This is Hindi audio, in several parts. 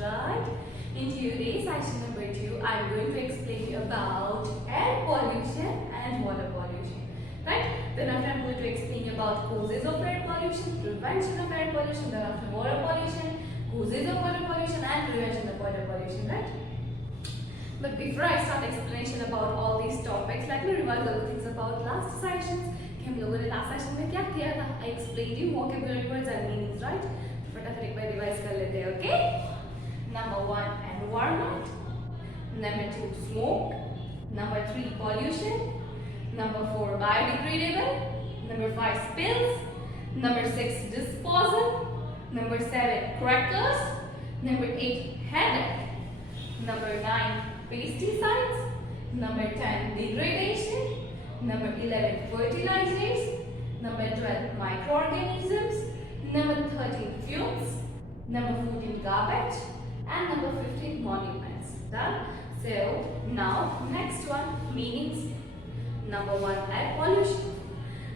right? In today's session number 2, I am going to explain about air pollution and water pollution. Right? Then after I am going to explain about causes of air pollution, prevention of air pollution, then after water pollution, causes of water pollution and prevention of water pollution. Right? But before I start explanation about all these topics, let me revise all the things about last sessions. कि हम लोगों ने लास्ट सेशन में क्या किया था? I explained you vocabulary words and meanings, right? फटाफट एक बार रिवाइज कर लेते हैं, okay? Number 1, environment. Number 2, smoke. Number 3, pollution. Number 4, biodegradable. Number 5, spills. Number 6, disposal. Number 7, crackers. Number 8, headache. Number 9, pesticides. Number 10, degradation. Number 11, fertilizers. Number 12, microorganisms. Number 13, fumes. Number 14, garbage. And number 15, monuments. Done? So, now, next one, meanings. Number 1, air pollution.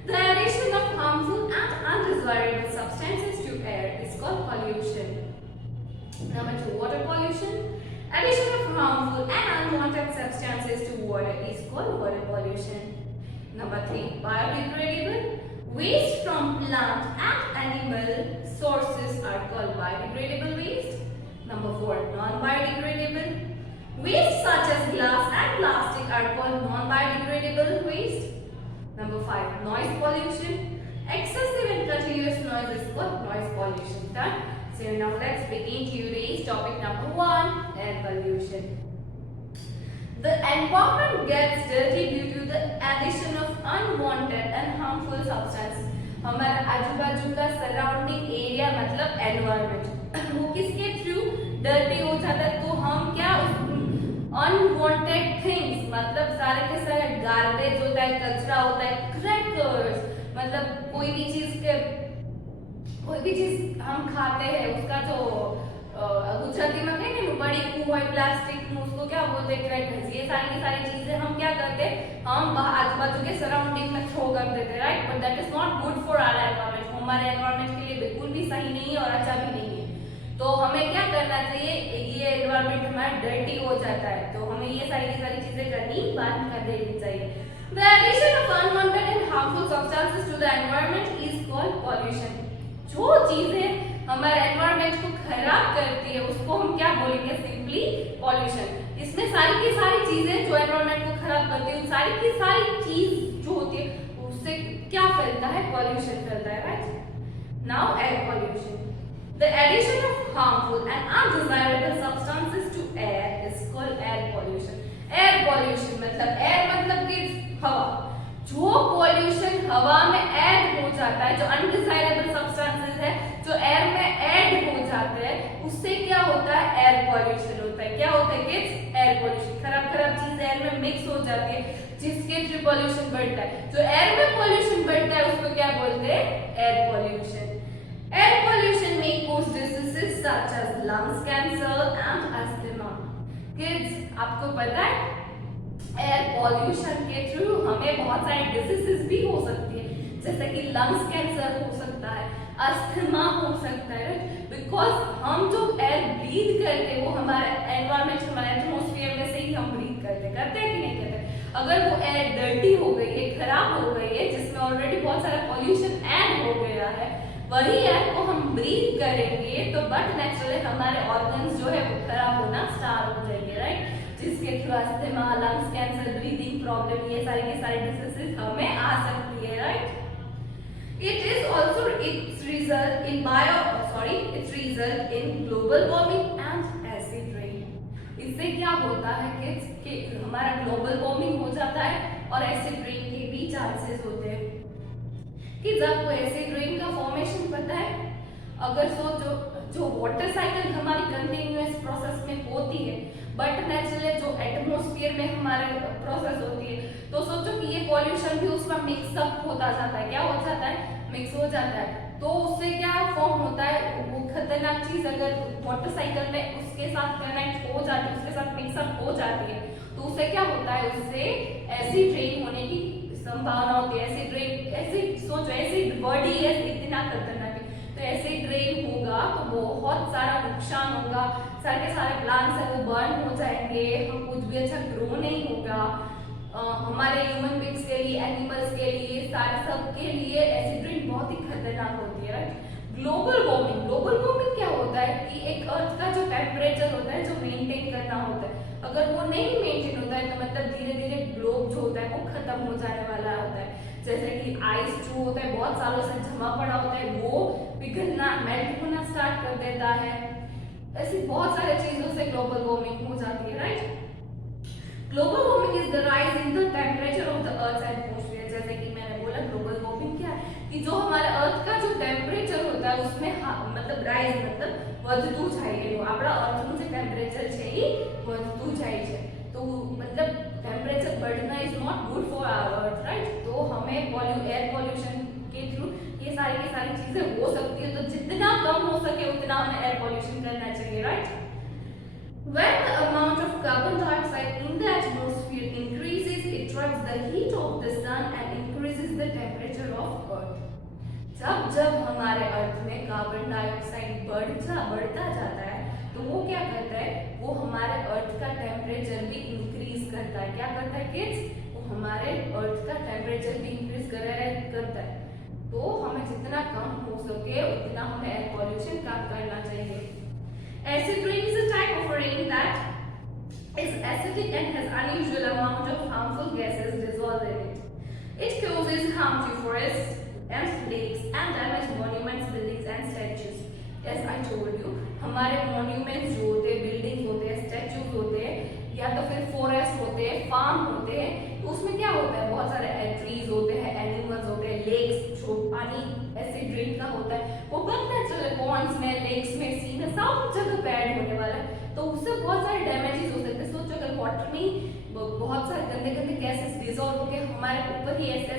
The addition of harmful and undesirable substances to air is called pollution. Number 2, water pollution. Addition of harmful and unwanted substances to water is called water pollution. Number 3, biodegradable. Waste from plant and animal sources are called biodegradable waste. Number 4, non-biodegradable. Waste such as glass and plastic are called non-biodegradable waste. Number 5, noise pollution. Excessive and continuous noise is called noise pollution. Done? So now let's begin today's topic number 1, air pollution. The environment gets dirty due to the addition of unwanted and harmful substances. हमारा आजू-बाजू का सराउंडिंग एरिया मतलब एनवायरनमेंट वो किसके थ्रू डर्टी हो जाता है, तो हम क्या अनवांटेड थिंग्स मतलब सारे के सारे गार्बेज होता है, कचरा होता है, क्रैकर्स मतलब कोई भी चीज हम खाते हैं उसका जो गुजराती में कहते हैं बड़ी कुआ प्लास्टिक उसको क्या बोलते हैं, क्रैकर्स। ये सारी की सारी चीजें हम क्या करते हैं, हम आजू बाजू के सराउंडिंग में थ्रो कर देते हैं, right? But that is not good for our environment. हमारे एनवायरनमेंट के लिए बिल्कुल भी सही नहीं है और अच्छा भी नहीं है। तो हमें क्या करना चाहिए, ये एनवायरनमेंट हमारा डर्टी हो जाता है तो हमें ये सारी की सारी चीजें करनी बंद कर देनी चाहिए। The addition of unwanted and harmful substances to the environment is called pollution. जो चीजें हमारे एनवायरनमेंट को खराब करती है उसको हम क्या बोलेंगे, सिंपली पॉल्यूशन। इसमें सारी की सारी चीजें जो एनवायरनमेंट को खराब करती है, सारी की सारी चीज जो होती है उससे क्या फैलता है, पॉल्यूशन फैलता है, right? Now air pollution. The addition of harmful and undesirable substances to air is called air pollution. Air pollution मतलब कि हवा। जो पॉल्यूशन हवा में ऐड हो जाता है, जो अनडिजायरेबल सब्सटेंसेस है जो एयर में ऐड हो जाते हैं उससे क्या होता है, एयर पॉल्यूशन होता है। क्या होता है किड्स, एयर पॉल्यूशन। खराब चीज एयर में मिक्स हो जाती है जिसके थ्रू पॉल्यूशन बढ़ता है। जो एयर में पॉल्यूशन बढ़ता है उसको क्या बोलते हैं, air pollution. Air pollution may cause diseases such as lungs cancer and asthma. Kids, आपको पता है एयर पॉल्यूशन के थ्रू हमें बहुत सारे डिसीजेस भी हो सकती है, जैसे कि लंग्स कैंसर हो सकता है, अस्थमा हो सकता है, बिकॉज हम जो एयर ब्रीथ करते हैं वो हमारे एनवायरनमेंट हमारे एटमॉस्फेयर में से ही हम ब्रीथ करते हैं कि नहीं करते। अगर वो एयर डर्टी हो गई है, खराब हो गई है, जिसमें ऑलरेडी बहुत सारा पॉल्यूशन ऐड हो गया है, वही एयर को हम ब्रीथ करेंगे तो बट नेचुरली हमारे ऑर्गन्स जो है वो खराब होना स्टार्ट हो जाएंगे, राइट? जिसके through asthma, lungs cancer, breathing problem, ये सारी के सारे डिसीजेस हमें आ सकती है, right? It is also its result in global warming and acid rain. इससे क्या होता है किड्स कि हमारा ग्लोबल वार्मिंग हो जाता है और एसिड रेन के भी चांसेस होते हैं। कि आपको एसिड रेन का फॉर्मेशन पता है? अगर जो वाटर साइकिल हमारी कंटिन्यूअस प्रोसेस में होती है बट नेचुरली जो एटमॉस्फेयर में हमारे प्रोसेस होती है, तो सोचो कि ये पॉल्यूशन भी उसमें मिक्सअप होता जाता है। क्या हो जाता है, मिक्स हो जाता है। तो उससे क्या फॉर्म होता है, वो खतरनाक चीज अगर वाटर साइकिल में उसके साथ कनेक्ट हो जाती है, उसके साथ मिक्सअप हो जाती है, तो उससे क्या होता है, उससे एसिड रेन होने की संभावना होती है। एसिड रेन, एसिड सोचो, एसिड बॉडी है इतना खतरनाक है, तो एसिड रेन होगा तो बहुत सारा नुकसान होगा, सारे के सारे प्लांट्स है वो बर्न हो जाएंगे, हम कुछ भी अच्छा ग्रो नहीं होगा। हमारे ह्यूमन बींग्स के लिए, एनिमल्स के लिए, सारे सब के लिए एसिड रेन बहुत ही खतरनाक होती है। ग्लोबल वार्मिंग क्या होता है कि एक अर्थ का जो टेम्परेचर होता है जो मेंटेन करना होता है, अगर वो नहीं मेंटेन होता है तो मतलब धीरे धीरे ग्लोब जो होता है वो खत्म हो जाने वाला होता है। जैसे कि आइस जो होता है बहुत सालों से जमा पड़ा होता है वो पिघलना, मेल्ट होना स्टार्ट कर देता है। ऐसी बहुत सारी चीजों से ग्लोबल वार्मिंग हो जाती है, right. Global warming is the rise in the temperature of the earth atmosphere. जैसे कि मैंने बोला ग्लोबल वार्मिंग क्या है कि जो हमारे अर्थ का जो टेम्परेचर होता है उसमें मतलब राइज मतलब વધતું જાય એનું આપણા અર્થનું જે ટેમ્પરેચર છે એ વધતું જાય છે। તો मतलब टेम्परेचर बढ़ना is not good for our earth, right. तो हमें एयर पॉल्यूशन के थ्रू ये सारी की सारी चीजें हो सकती है, तो जितना कम हो सके उतना हमें एयर पॉल्यूशन करना चाहिए, right. When the amount of carbon dioxide in the atmosphere increases, it traps the heat of the sun and increases the temperature of earth. जब हमारे अर्थ में कार्बन डाइऑक्साइड बढ़ता जाता है तो वो क्या करता है, वो हमारे अर्थ का टेम्परेचर भी इंक्रीज करता है। क्या करता है किड्स, वो हमारे अर्थ का टेम्परेचर भी इंक्रीज करता है। तो हमें जितना कम हो सके उतना हमें एयर पॉल्यूशन कम करना चाहिए। Acid rain is a type of rain that is acidic and has unusual amount of harmful gases dissolved in it. It causes harm to forests and lakes and damage monuments, buildings and statues. As I told you, हमारे monuments जो होते हैं, buildings होते हैं, statues होते हैं, या तो फिर forest होते हैं, farm होते हैं, तो उसमें क्या होता है, बहुत सारे trees होते हैं, animals होते हैं, lakes जो पानी acid rain का होता है वो बनता चले ponds में, lakes में, sea में, सब जगह बैड होने वाला है। तो उससे बहुत सारे डैमेजेस हो सकते हैं। सोचो अगर वाटर में बहुत सारे गंदे गंदे गैसेस डिसॉल्व होकर हमारे ऊपर ही ऐसे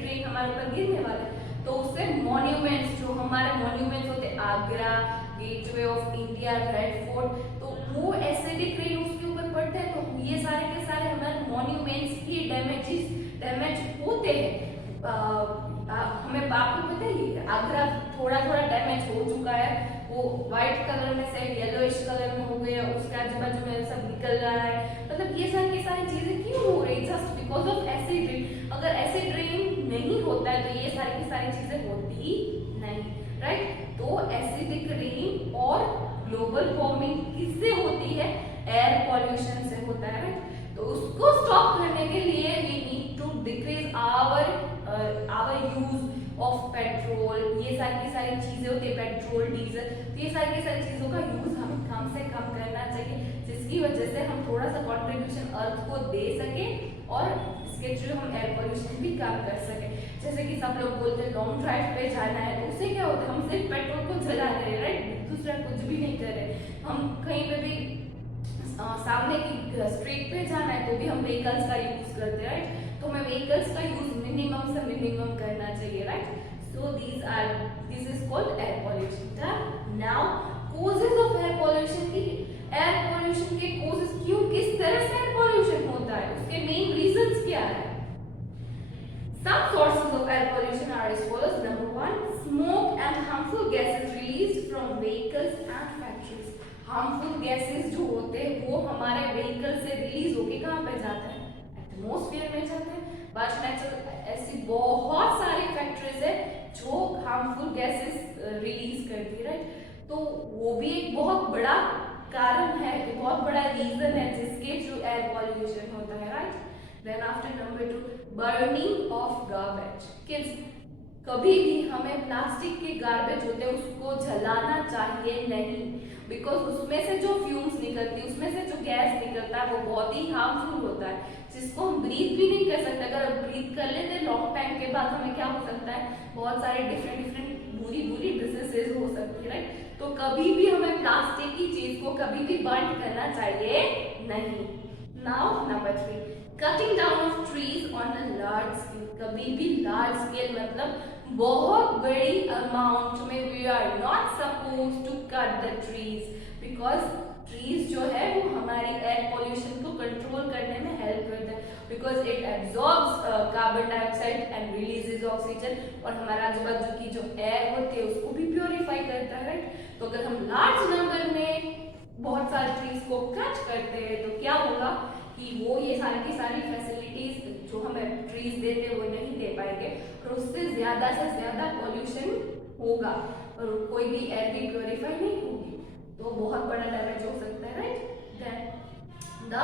ड्रेन हमारे ऊपर गिरने वाला है, तो उससे मॉन्यूमेंट्स जो हमारे मॉन्यूमेंट्स होते हैं, Agra, gateway of India, red fort, तो वो एसिडिक रेन उसके ऊपर पड़ता है। तो ये सारे के सारे हमारे मॉन्यूमेंट्स ही डैमेज होते हैं। हमें आपको पता है आगरा थोड़ा डैमेज हो चुका है, वो व्हाइट कलर में से येलोइश कलर में हो गया, उसके आजू बाजू में सब निकल रहा है। मतलब ये सारी चीजें क्यों हो रही, just because of acid rain. अगर एसिड रेन नहीं होता है तो ये सारी की सारी चीजें होती नहीं, राइट। तो एसिडिक रेन और ग्लोबल वार्मिंग किससे होती है, एयर पॉल्यूशन से होता है, राइट। तो उसको स्टॉप करने के लिए we need to decrease our use of petrol. ये सारी की सारी चीजें होती है, पेट्रोल, डीजल, तो ये सारी की सारी चीजों का यूज हमें कम से कम करना चाहिए, जिसकी वजह से हम थोड़ा सा कंट्रीब्यूशन अर्थ को दे सके और इसके थ्रू हम एयर पॉल्यूशन भी कम कर सके। जैसे कि सब लोग बोलते हैं लॉन्ग ड्राइव पे जाना है, तो उससे क्या होता है, हम सिर्फ पेट्रोल को जला रहे हैं, राइट, दूसरा कुछ भी नहीं कर रहे। हम कहीं पे भी सामने की स्ट्रीट पे जाना है तो भी हम व्हीकल्स का यूज करते हैं, राइट। तो हमें व्हीकल्स का यूज मिनिमम से मिनिमम करना चाहिए, right. So this is called air pollution. Now causes of air pollution की, एयर पॉल्यूशन के कॉजेज क्यों, किस तरह से एयर पॉल्यूशन होता है, उसके मेन रीजंस क्या है। Some sources of air pollution are as follows. Number 1, smoke and harmful gases released from vehicles and factories. Harmful gases जो होते हैं वो हमारे व्हीकल से रिलीज होके कहाँ पे जाते हैं, एटमॉस्फेयर में जाते हैं। बट नेचुरल ऐसी बहुत सारी फैक्ट्रीज है जो हार्मफुल गैसेस रिलीज करती है, राइट। तो वो भी एक बहुत बड़ा कारण है, एक बहुत बड़ा रीजन है जिसके थ्रू एयर पॉल्यूशन होता है, right. Then after number 2, burning of garbage. Kids, कभी भी हमें प्लास्टिक के गार्बेज होते हैं उसको जलाना चाहिए नहीं, बिकॉज उसमें से जो फ्यूम्स निकलती है, उसमें से जो गैस निकलता है वो बहुत ही हार्मफुल होता है, जिसको हम ब्रीथ भी नहीं कर सकते। अगर ब्रीथ कर लेते हैं लॉन्ग टाइम के बाद हमें क्या हो सकता है, बहुत सारे डिफरेंट बुरी डिजीजेस हो सकती है, राइट। तो कभी भी हमें प्लास्टिक की चीज को कभी भी बर्न करना चाहिए नहीं। Now number 3, cutting down of trees on a large scale. कभी भी लार्ज स्केल मतलब बहुत बड़ी अमाउंट में we are not suppose to cut the trees, because trees जो है वो हमारी एयर पॉल्यूशन को कंट्रोल करने में हेल्प करता है, because it absorbs carbon dioxide and releases oxygen, और हमारा आजू बाजू की जो एयर होती है उसको भी प्योरीफाई करता है, राइट। तो अगर हम लार्ज नंबर में बहुत सारे ट्रीज को कट करते हैं तो क्या होगा कि वो ये सारी की सारी फैसिलिटीज जो हमें ट्रीज देते हैं वो नहीं दे पाएंगे और उससे ज्यादा से ज्यादा पॉल्यूशन होगा और कोई भी एयर भी प्योरीफाई नहीं होगी तो बहुत बड़ा डैमेज हो सकता है, right. Then the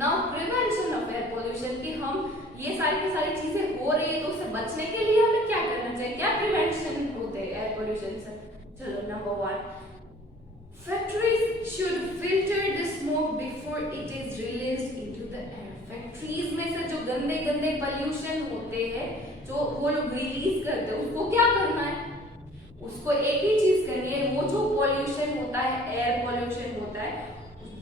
now prevention of air pollution कि हम ये सारी की सारी चीजें हो रही है तो उससे बचने के लिए हमें क्या करना चाहिए, क्या प्रिवेंशन होते हैं एयर पॉल्यूशन से। चलो number 1, factories should filter the smoke before it is released into the air। Factories में से जो गंदे गंदे पोल्यूशन होते हैं जो वो लोग रिलीज करते हैं उसको क्या करना है, उसको एक ही चीज करनी है, वो जो पोल्यूशन होता है एयर पोल्यूशन होता है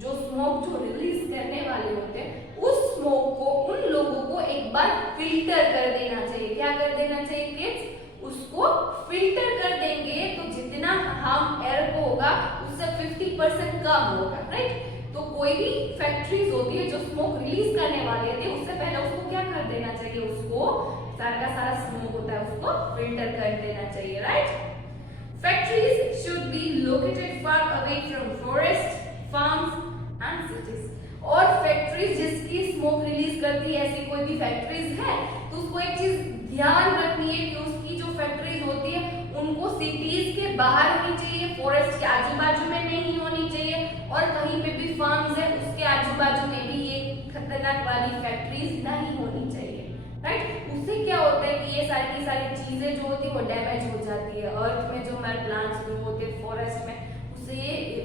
जो स्मोक जो रिलीज करने वाले होते हैं उस स्मोक को उन लोगों को एक बार फिल्टर कर देना चाहिए। क्या कर देना चाहिए किड्स, उसको फिल्टर कर देंगे तो जितना हार्म एयर को होगा उससे 50% कम होगा, राइट। तो कोई भी फैक्ट्रीज होती है जो स्मोक रिलीज करने वाली होती है उससे पहले उसको क्या कर देना चाहिए, उसको सारा का सारा स्मोक होता है उसको फिल्टर कर देना चाहिए, right. Factories should be located far away from forest, farms and cities. और फैक्ट्रीज जिसकी स्मोक रिलीज करती है ऐसी कोई भी फैक्ट्रीज है तो उसको एक चीज ध्यान रखनी है कि उसकी जो फैक्ट्रीज होती है उनको सिटीज के बाहर होनी चाहिए, फॉरेस्ट के आजू बाजू में नहीं होनी चाहिए और कहीं पे भी फार्म्स है उसके आजू बाजू में भी ये खतरनाक वाली फैक्ट्रीज नहीं होनी चाहिए, राइट। उससे क्या होता है कि ये सारी की सारी चीजें जो होती है वो डैमेज हो जाती है अर्थ में, जो हमारे प्लांट्स ग्रो होते हैं फॉरेस्ट में उससे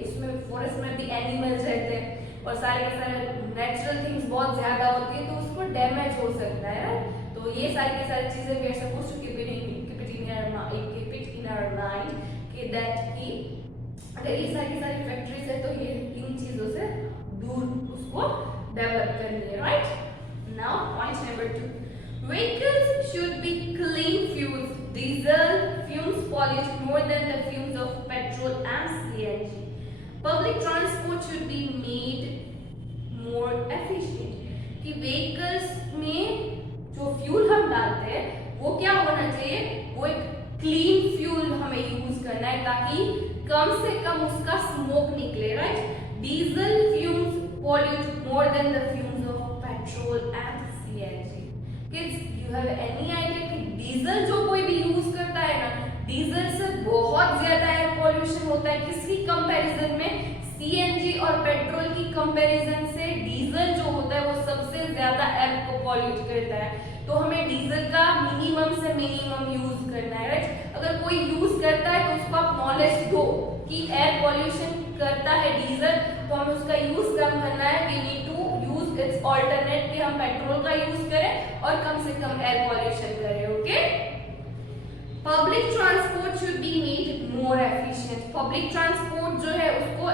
उसमें फॉरेस्ट में भी एनिमल्स रहते हैं और सारे के सारे नेचुरल थिंग्स बहुत ज्यादा होती है तो उसको डैमेज हो सकता है, तो ये सारी की सारी चीजें we are supposed to keep it in our mind कि दैट कि अगर ये सारी की सारी फैक्ट्रीज है तो ये इन चीजों से दूर उसको डेवलप करनी है, right. Now point number 2, vehicles should be clean fuels। Diesel fumes pollute more than the fumes of petrol and CNG। Public transport should be made more efficient। कि vehicles में जो फ्यूल हम डालते हैं वो क्या होना चाहिए, वो एक क्लीन फ्यूल हमें यूज करना है ताकि कम से कम उसका स्मोक निकले, right. Diesel fumes pollute more than the fumes of petrol and CNG। Kids, you have any idea कि डीजल जो कोई भी यूज करता है ना, डीजल से बहुत ज्यादा एयर पॉल्यूशन होता है किसकी कंपैरिजन में, सीएनजी और पेट्रोल की कंपैरिजन से डीजल जो होता है वो सबसे ज्यादा एयर को पॉल्यूट करता है। तो हमें डीजल का मिनिमम से मिनिमम यूज करना है, राइट। अगर कोई यूज करता है तो उसको आप नॉलेज दो कि एयर पॉल्यूशन करता है डीजल तो हमें उसका यूज कम करना है, we need to use its alternate कि हम पेट्रोल का यूज करें और कम से कम एयर पॉल्यूशन करें, okay. Public transport should be made more efficient. Public transport जो है उसको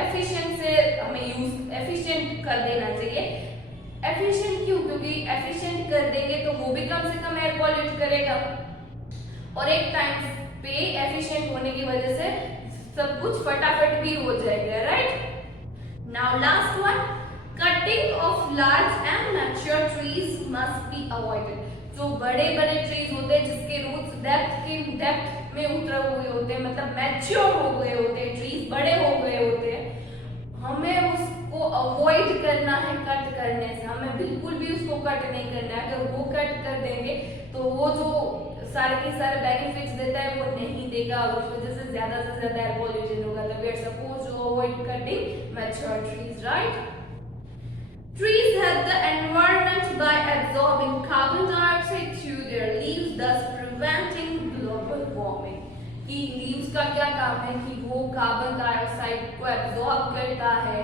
एफिशिएंट से हमें यूज एफिशिएंट कर देना चाहिए। एफिशिएंट क्यों, क्योंकि एफिशिएंट कर देंगे तो वो भी कम से कम एयर पॉल्यूट करेगा और एक टाइम पे एफिशिएंट होने की वजह से सब कुछ फटाफट भी हो जाएगा, right. Now last one, cutting of large and mature trees must be avoided. जो बड़े बड़े ट्रीज होते हैं जिसके रूट्स डेप्थ में उतरे हुए होते हैं, मतलब मैच्योर हो गए होते हैं, ट्रीज बड़े हो गए होते हैं, हमें उसको अवॉइड करना है कट करने से। हमें बिल्कुल भी उसको कट नहीं करना है। अगर वो कट कर देंगे तो वो जो सारे के सारे बेनिफिट्स देता है वो नहीं देगा और उस वजह से ज्यादा एयर पॉल्यूशन होगा। तो we are supposed to avoid cutting mature trees, right. Trees help the environment by absorbing carbon dioxide through their leaves, thus preventing global warming। कि leaves का क्या काम है कि वो कार्बन डाइऑक्साइड को एब्जॉर्ब करता है।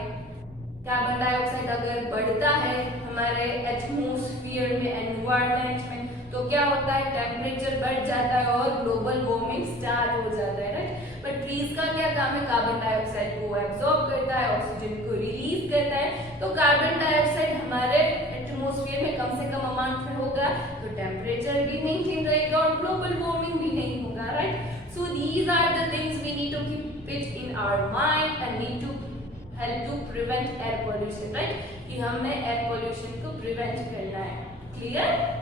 कार्बन डाइऑक्साइड अगर बढ़ता है हमारे एटमॉस्फेयर में, एनवायरनमेंट में, तो क्या होता है, टेम्परेचर बढ़ जाता है और ग्लोबल वार्मिंग स्टार्ट हो जाता है, राइट। पर ट्रीज का क्या काम है, कार्बन डाइऑक्साइड को एब्जॉर्ब करता है, ऑक्सीजन को रिलीज करता है। तो कार्बन डाइऑक्साइड हमारे एटमॉस्फेयर में कम से कम अमाउंट में होगा तो टेम्परेचर भी मेंटेन रहेगा और ग्लोबल वार्मिंग भी नहीं होगा, right. So these are the things we need to keep it in our mind and need to help to prevent air pollution, right. कि हमें एयर पॉल्यूशन को प्रिवेंट करना है, क्लियर।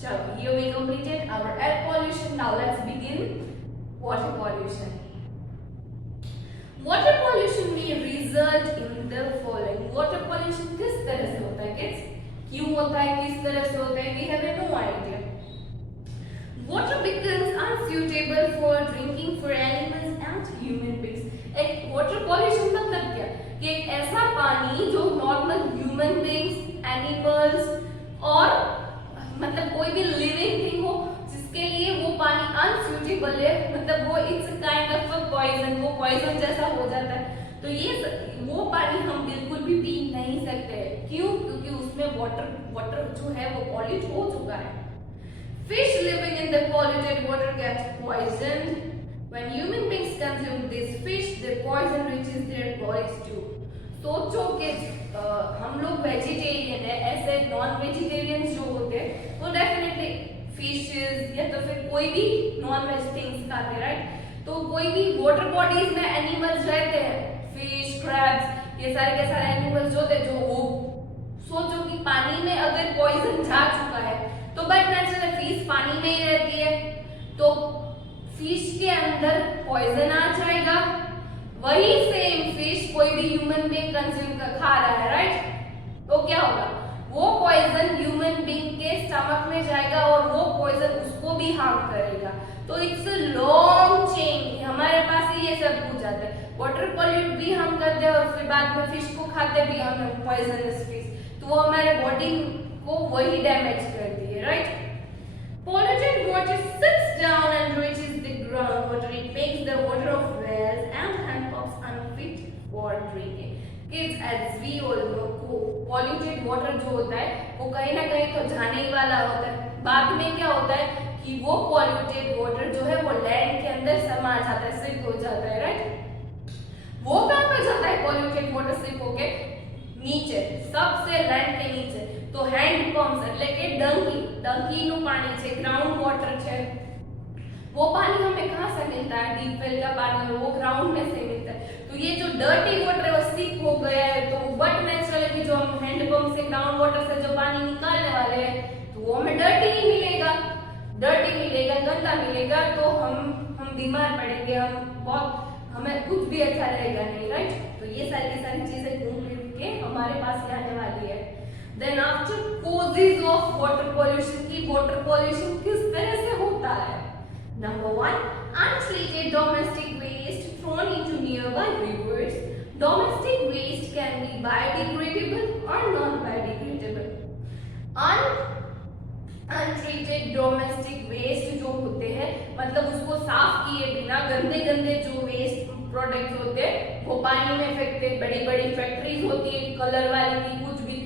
चलो, here we completed our air pollution. Now let's begin water pollution. Water pollution में result in the following. Water pollution किस तरह से होता है किड्स, क्यों होता है, किस तरह से होता है, we have no idea. Water becomes unsuitable for drinking for animals and human beings. एक water pollution मतलब क्या, कि एक ऐसा पानी जो नॉर्मल ह्यूमन बींग्स, एनिमल्स और मतलब कोई भी लिविंग थिंग हो जिसके लिए वो पानी अनसूटेबल है, मतलब वो it's kind of a poison, वो पॉइजन जैसा हो जाता है, तो ये वो पानी हम बिल्कुल भी पी नहीं सकते। क्यों, क्योंकि उसमें वाटर जो है वो पॉल्यूट हो चुका है। Fish living in the polluted water get poisoned. When human beings consume this fish, the poison reaches their bodies too. सोचो कि हम लोग वेजिटेरियन है, ऐसे नॉन वेजिटेरियंस जो होते हैं वो डेफिनेटली फिशेस या तो फिर कोई भी नॉन वेज थिंग्स खाते, राइट। तो कोई भी वाटर बॉडीज में एनिमल्स रहते हैं, फिश, क्रैब्स, ये सारे के सारे एनिमल्स जो थे, जो वो सोचो कि पानी में अगर पॉइजन जा चुका है तो बट नेचुरल फिश पानी में ही रहती है, तो फिश के अंदर पॉइजन आ जाएगा। वही सेम फिश कोई भी ह्यूमन बीइंग कंज्यूम कर खा रहा है, राइट, तो क्या होगा, वो पॉइजन ह्यूमन बीइंग के स्टमक में जाएगा और वो पॉइजन उसको भी हार्म करेगा। तो इट्स अ लॉन्ग चेन, हमारे पास ही ये सब कुछ आता है। वाटर पॉल्यूट भी हम करते हैं और फिर बाद में फिश को खाते भी हम पॉइजनस फिश, तो वो हमारे बॉडी को वही डैमेज करती है, right. Polluted water sits down and reaches the groundwater. It makes the water of wells and handpumps unfit for drinking. Kids, as we all know, polluted water जो होता है वो कहीं ना कहीं तो जाने ही वाला होता है। बाद में क्या होता है कि वो polluted water जो है वो लैंड के अंदर समा जाता है, सिप हो जाता है, राइट। वो कहाँ पे जाता है polluted water सिप होके, नीचे, सबसे लैंड के नीचे। तो हैंडपम्प्स એટલે કે ડંકીનું પાણી છે, ગ્રાઉન્ડ વોટર છે, वो पानी हमें कहाँ से मिलता है, डीप वेल का पानी, वो ग्राउंड में से मिलता है। तो ये जो डर्टी वाटर है वो सिप हो गया है, तो बट नेचुरली जो हम हैंडपंप से ग्राउंड वाटर से जो पानी निकालने वाले हैं तो वो हमें डर्टी ही मिलेगा, डर्टी मिलेगा, गंदा मिलेगा, तो हम बीमार पड़ेंगे, हमें कुछ भी अच्छा रहेगा नहीं, राइट। तो ये सारी चीजें घूम फिर के हमारे पास आने वाली है। Then after causes of water pollution, की वाटर पॉल्यूशन किस तरह से होता है। Number 1, untreated domestic waste thrown into nearby rivers. Domestic waste can be biodegradable or non-biodegradable. Untreated domestic waste जो होते हैं, मतलब उसको साफ किए बिना गंदे जो वेस्ट प्रोडक्ट्स होते हैं वो पानी में फेंकते। बड़ी फैक्ट्रीज होती है कलर वाली की, कुछ भी,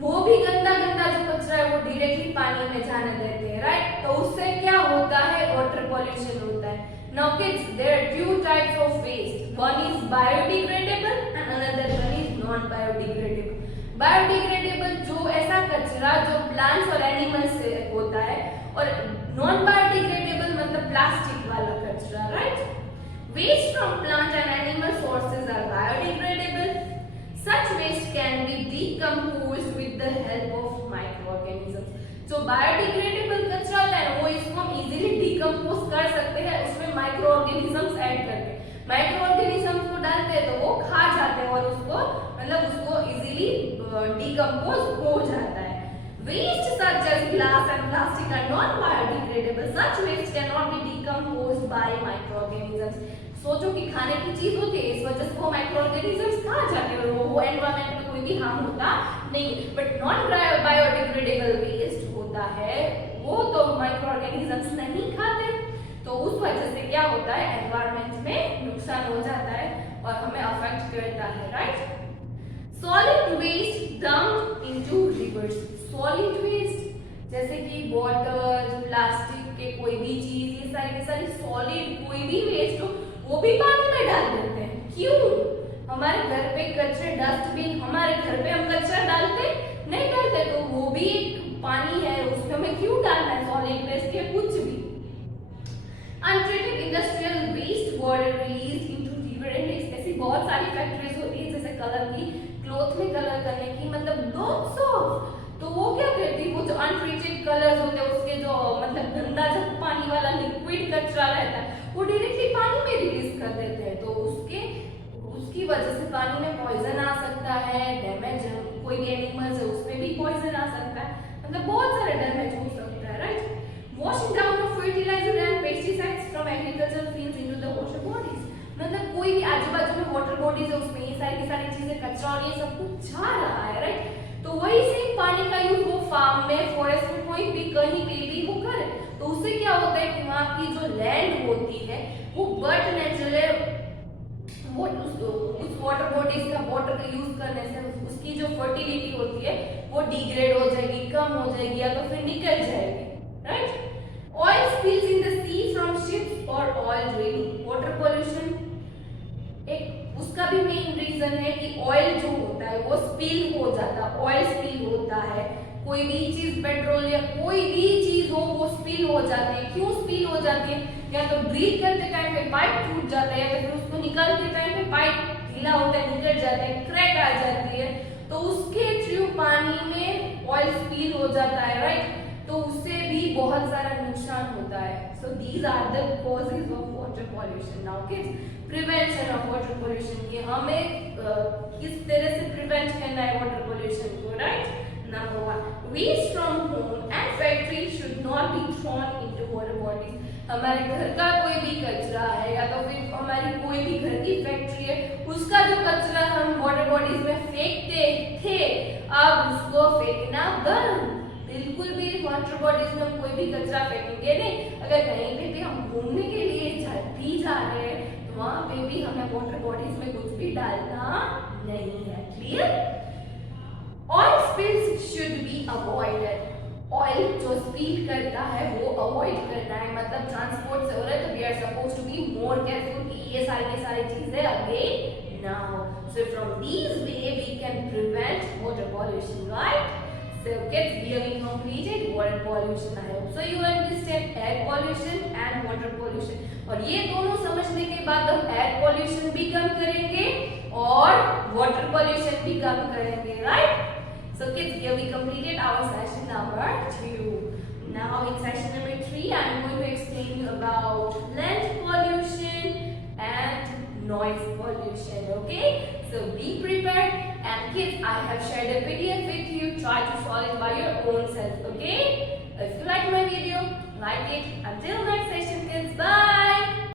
वो भी गंदा जो कचरा है वो डायरेक्टली पानी में जाने देते हैं, राइट। तो उससे क्या होता है, वाटर पॉल्यूशन होता है। Now kids, there are two types of waste. One is biodegradable and another one is non-biodegradable. Biodegradable जो ऐसा कचरा जो प्लांट्स और एनिमल्स से होता है, और non-biodegradable मतलब प्लास्टिक वाला कचरा, right. Waste from plant and animal sources are biodegradable. Such waste can be decomposed with the help of microorganisms. जो बायोडिग्रेडेबल कचरा होता है वो इसको हम इजीली डिकम्पोज कर सकते हैं, उसमें माइक्रो ऑर्गेनिजम्स ऐड करके, माइक्रो ऑर्गेनिजम्स को डालते हैं तो वो खा जाते हैं और उसको इजीली डिकम्पोज हो जाता है। Waste such as glass and plastic are not biodegradable. Such waste cannot be decomposed by microorganisms. सोचो कि खाने की चीज होती है, इस वजह से वो माइक्रो ऑर्गेनिजम्स खा जाते हैं, वो एनवायरनमेंट में कोई भी हार्म होता नहीं। बट नॉन बायोडिग्रेडेबल वेस्ट होता है वो तो माइक्रो ऑर्गेनिजम्स नहीं खाते, तो उस वजह से क्या होता है, एनवायरनमेंट में नुकसान हो जाता है और हमें अफेक्ट करता है, right. Solid waste dumped into rivers. Solid waste जैसे कि बॉटल, प्लास्टिक के कोई भी चीज, ये सारी सॉलिड कोई भी वेस्ट हो वो भी पानी में डाल देते हैं। क्यों, हमारे घर पे कचरे डस्टबिन, हमारे घर पे हम कचरा डालते नहीं डालते, तो वो भी एक पानी है, उसमें हमें क्यों डालना है सॉलिड वेस्ट या कुछ भी। Untreated industrial waste water released into river and lakes. ऐसी बहुत सारी फैक्ट्रीज होती है जैसे कलर की, क्लॉथ में कलर करने की, मतलब लॉट्स ऑफ, तो वो क्या करती है, वो जो अनट्रीटेड कलर्स होते हैं उसके जो मतलब गंदा जो पानी वाला लिक्विड कचरा रहता है वो डायरेक्टली पानी में रिलीज कर देते हैं, तो उसकी वजह से पानी में पॉइजन आ सकता है, डैमेज, कोई भी एनिमल्स है उसमें भी पॉइजन आ सकता है, मतलब बहुत सारे डैमेज हो सकता है, right. Washing down of fertiliser and pesticides from agriculture fields into the water bodies, मतलब कोई भी आजू बाजू में वाटर बॉडीज है उसमें ये सारी की सारी चीजें, कचरा और ये सब कुछ जा रहा है, राइट। तो वही से पानी का यूज वो फार्म में, फॉरेस्ट में, कोई भी कहीं पे भी वो करे, तो उससे क्या होता है कि वहाँ की जो लैंड होती है वो बट नेचुरल वो उस वाटर बॉडीज का वाटर का यूज करने से उसकी जो फर्टिलिटी होती है वो डिग्रेड हो जाएगी, कम हो जाएगी या तो फिर निकल जाएगी, right. Oil spills in the sea from ships और ऑयल ड्रिलिंग, वाटर पोल्यूशन एक उसका भी मेन रीजन है कि ऑयल जो होता है वो स्पिल हो जाता है, ऑयल स्पिल होता है, कोई भी चीज पेट्रोल या कोई भी चीज हो वो स्पिल हो जाती है। क्यों स्पिल हो जाती है? या तो ब्रीथ करते टाइम पे पाइप टूट जाता है या तो फिर उसको निकालते टाइम पे पाइप ढीला होता है, निकल जाता है, क्रैक आ जाती है, तो उसके थ्रू पानी में ऑयल स्पिल हो जाता है, राइट। तो उससे भी बहुत सारा नुकसान होता है। So these are the causes of water pollution. Now kids, prevention of water pollution, कि हमें किस तरह से प्रिवेंट करना है वाटर पॉल्यूशन को, right. Number 1, waste from home and factory should not be thrown into water bodies. हमारे घर का कोई भी कचरा है या तो फिर हमारी कोई भी घर की फैक्ट्री है, उसका जो कचरा हम वाटर बॉडीज में फेंकते थे, अब उसको फेंकना बंद। बिल्कुल भी वाटर बॉडीज में हम कोई भी कचरा फेंकेंगे नहीं। अगर कहीं पे भी हम घूमने के लिए भी जा रहे हैं तो वहां पे भी हमें वाटर बॉडीज में कुछ भी डालना नहीं है। Clear? Oil spills should be avoided. Oil जो स्पिल करता है वो अवॉइड करना है, मतलब ट्रांसपोर्ट से हो रहा है तो we are suppose to be more careful कि ये सारी चीजें अगेन ना हो। So from these way we can prevent water pollution, right. So kids, here we completed water pollution. I hope so you understand air pollution and water pollution. और ये दोनों समझने के बाद हम एयर pollution भी कम करेंगे और water pollution भी कम करेंगे, right? So kids, here we completed our session number 2. Now in session number 3, I am going to explain you about land pollution and noise pollution. Okay? So be prepared. And kids, I have shared a PDF with you. Try to solve it by your own self. Okay? If you like my video, like it. Until next